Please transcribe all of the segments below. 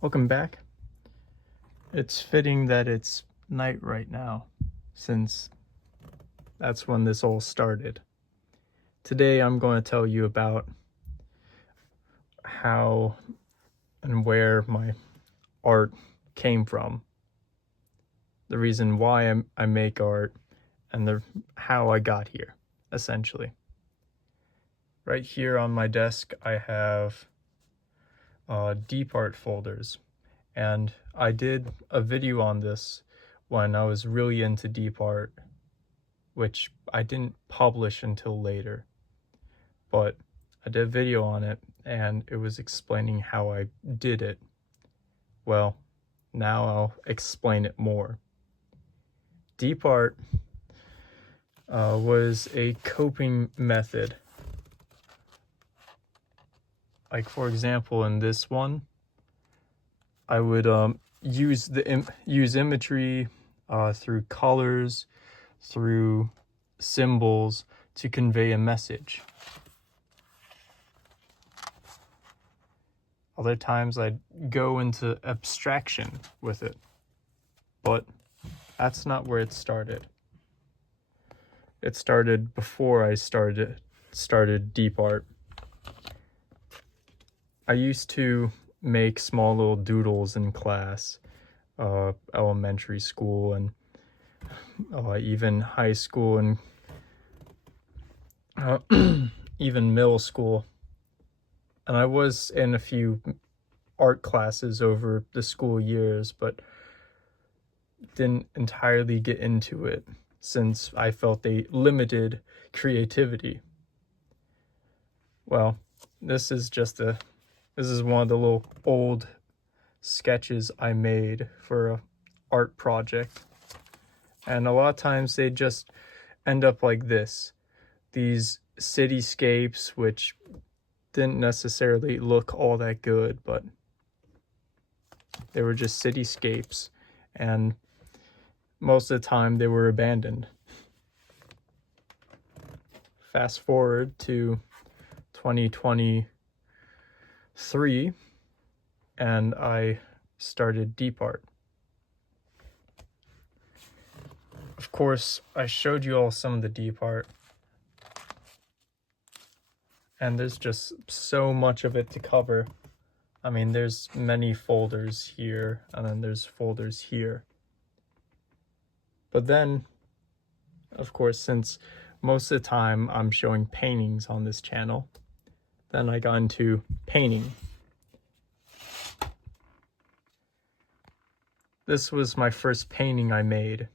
Welcome back. It's fitting that it's night right now, since that's when this all started. Today I'm going to tell you about how and where my art came from, the reason why I make art, and how I got here, essentially. Right here on my desk I have deep art folders, and I did a video on this when I was really into deep art, which I didn't publish until later, but I did a video on it and it was explaining how I did it. Well, now I'll explain it more. Deep art was a coping method. Like, for example, in this one, I would use imagery through colors, through symbols to convey a message. Other times I'd go into abstraction with it, but that's not where it started. It started before I started deep art. I used to make small little doodles in class, elementary school, and even high school, and even middle school. And I was in a few art classes over the school years, but didn't entirely get into it since I felt they limited creativity. Well, this is one of the little old sketches I made for a art project. And a lot of times they just end up like this. These cityscapes, which didn't necessarily look all that good, but they were just cityscapes, and most of the time they were abandoned. Fast forward to 2023, and I started deep art. Of course, I showed you all some of the deep art, and there's just so much of it to cover. I mean, there's many folders here, and then there's folders here. But then, of course, since most of the time I'm showing paintings on this channel, then I got into painting. This was my first painting I made,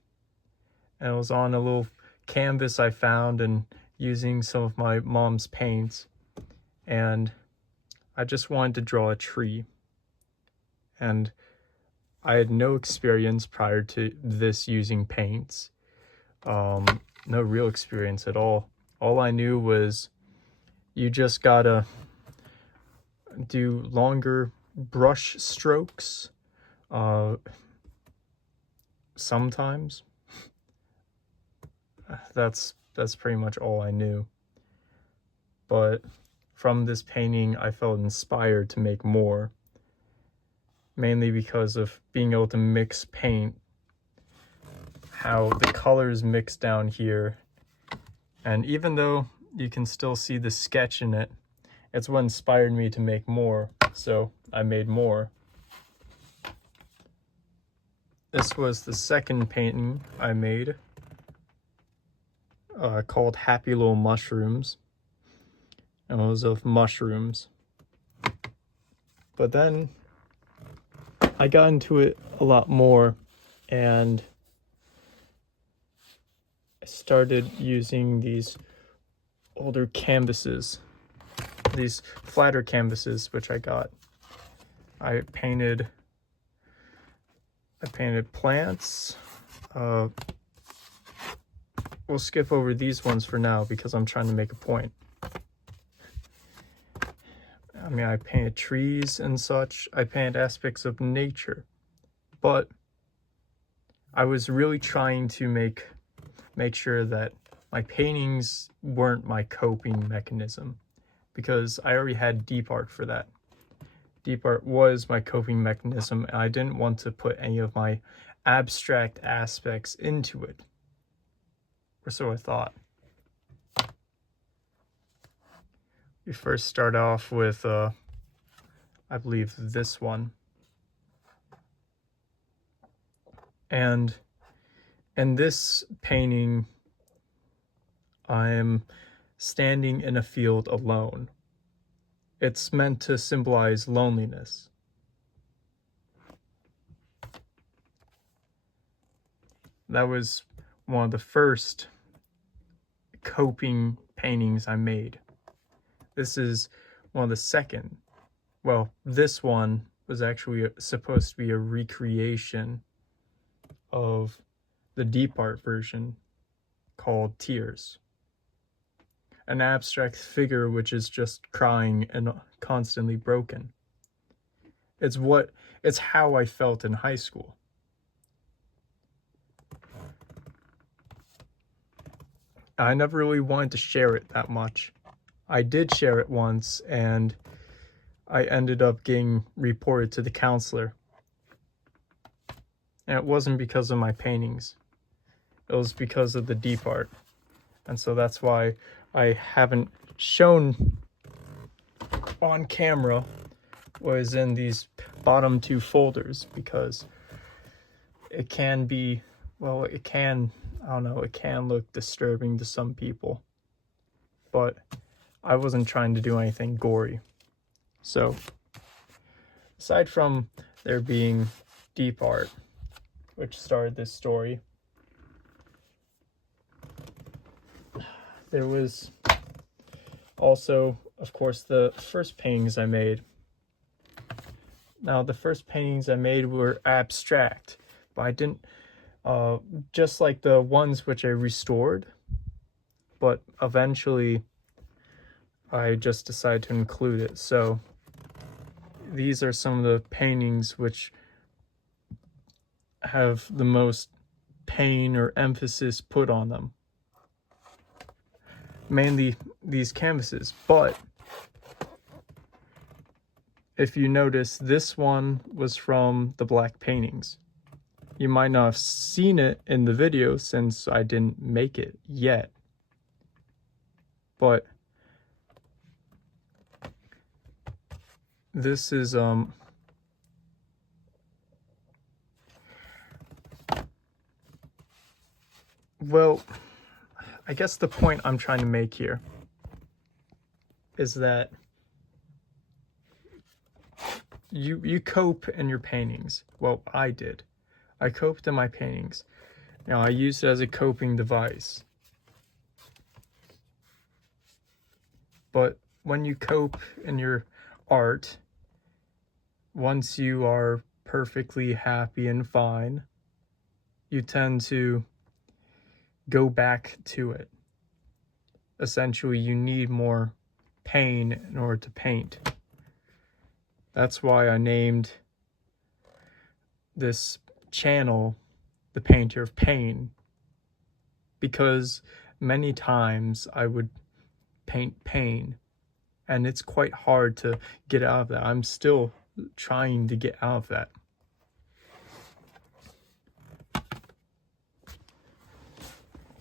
and it was on a little canvas I found and using some of my mom's paints. And I just wanted to draw a tree, and I had no experience prior to this using paints. No real experience at all. All I knew was you just gotta do longer brush strokes sometimes. That's pretty much all I knew. But from this painting, I felt inspired to make more, mainly because of being able to mix paint, how the colors mix down here. And even though you can still see the sketch in it, it's what inspired me to make more, so I made more. This was the second painting I made, called Happy Little Mushrooms. And it was of mushrooms. But then I got into it a lot more, and I started using these older canvases, these flatter canvases, which I got. I painted plants. We'll skip over these ones for now because I'm trying to make a point. I mean, I painted trees and such. I painted aspects of nature, but I was really trying to make sure that my paintings weren't my coping mechanism, because I already had deep art for that. deep art was my coping mechanism, and I didn't want to put any of my abstract aspects into it. Or so I thought. We first start off with, I believe, this one. And in this painting, I am standing in a field alone. It's meant to symbolize loneliness. That was one of the first coping paintings I made. This is one of the second. Well, this one was actually supposed to be a recreation of the deep art version called Tears. An abstract figure which is just crying and constantly broken. It's how I felt in high school. I never really wanted to share it that much. I did share it once, and I ended up getting reported to the counselor. And it wasn't because of my paintings. It was because of the deep art. And so that's why I haven't shown on camera what is in these bottom two folders, because it can be, well, it can, I don't know, it can look disturbing to some people. But I wasn't trying to do anything gory. So, aside from there being deep art, which started this story, there was also, of course, the first paintings I made. Now, the first paintings I made were abstract, but I didn't, just like the ones which I restored, but eventually I just decided to include it. So these are some of the paintings which have the most pain or emphasis put on them. Mainly these canvases, but if you notice, this one was from the black paintings. You might not have seen it in the video since I didn't make it yet, but this is well, I guess the point I'm trying to make here is that you cope in your paintings. Well, I did. I coped in my paintings. Now, I used it as a coping device. But when you cope in your art, once you are perfectly happy and fine, you tend to go back to it. Essentially, you need more pain in order to paint. That's why I named this channel The Painter of Pain, because many times I would paint pain, and it's quite hard to get out of that. I'm still trying to get out of that.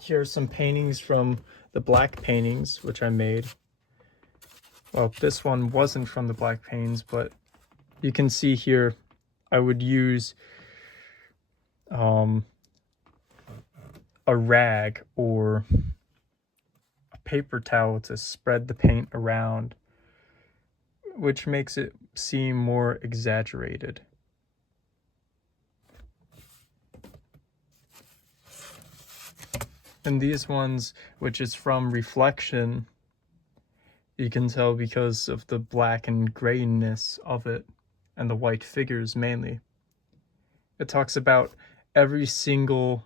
Here are some paintings from the black paintings, which I made. Well, this one wasn't from the black paintings, but you can see here I would use a rag or a paper towel to spread the paint around, which makes it seem more exaggerated. And these ones, which is from Reflection, you can tell because of the black and grayness of it and the white figures mainly. It talks about every single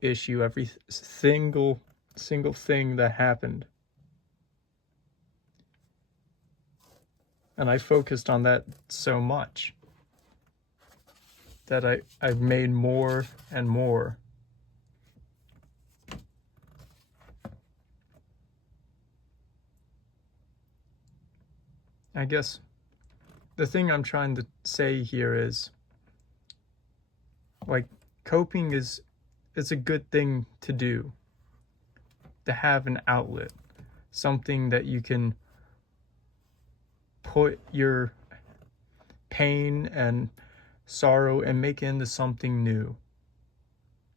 issue, every single thing that happened. And I focused on that so much that I made more and more. I guess the thing I'm trying to say here is, like, coping is a good thing to do, to have an outlet, something that you can put your pain and sorrow and make it into something new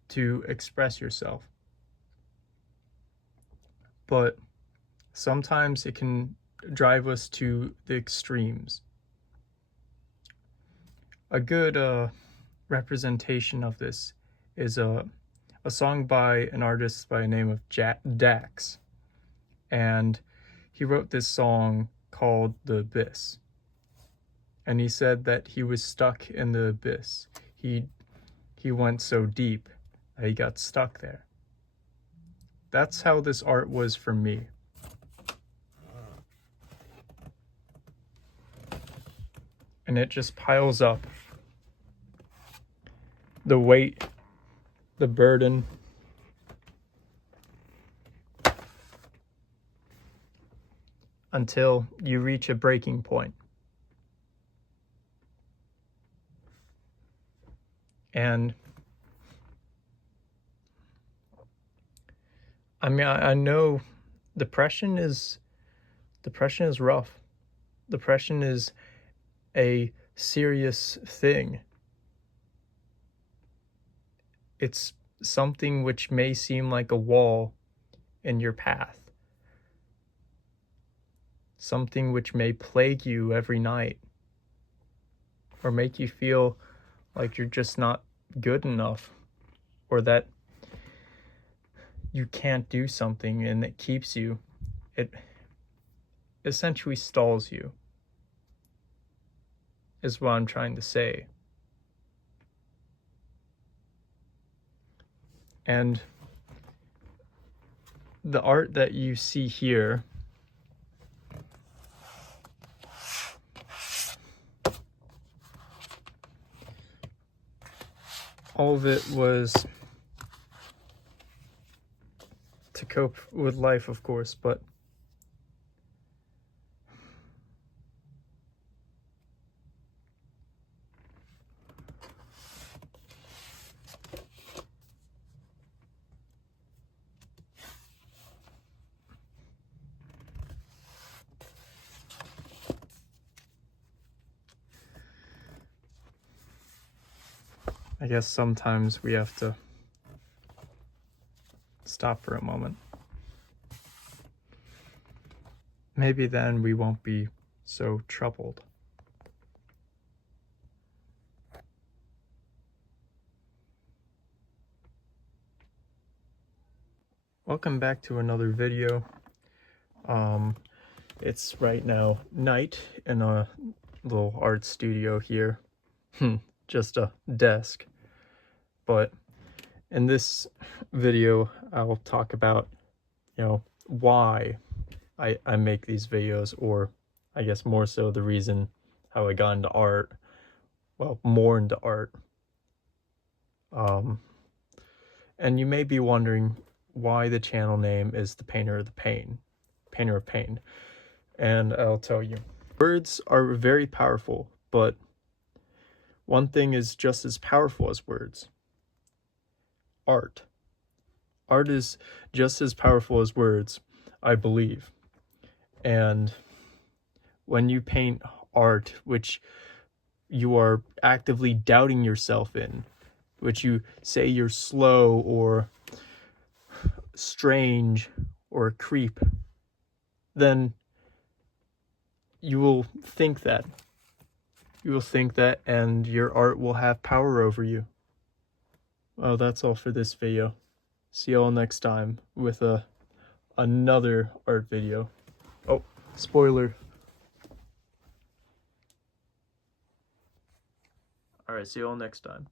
to express yourself. But sometimes it can drive us to the extremes. A good representation of this is a song by an artist by the name of Dax. And he wrote this song called The Abyss. And he said that he was stuck in the abyss. He went so deep that he got stuck there. That's how this art was for me. And it just piles up. The weight, the burden, until you reach a breaking point. And I mean, I know depression is rough. Depression is a serious thing. It's something which may seem like a wall in your path. Something which may plague you every night, or make you feel like you're just not good enough, or that you can't do something, and it keeps you. It essentially stalls you, is what I'm trying to say. And the art that you see here, all of it was to cope with life, of course, but I guess sometimes we have to stop for a moment. Maybe then we won't be so troubled. Welcome back to another video. It's right now night in a little art studio here. Just a desk. But in this video, I'll talk about, why I make these videos, or I guess more so the reason how I got into art. Well, more into art. And you may be wondering why the channel name is The Painter of Pain. And I'll tell you. Words are very powerful, but one thing is just as powerful as words. Art. Art is just as powerful as words, I believe. And when you paint art, which you are actively doubting yourself in, which you say you're slow or strange or a creep, then you will think that. You will think that, and your art will have power over you. Well, that's all for this video. See you all next time with another art video. Oh, spoiler. Alright, see you all next time.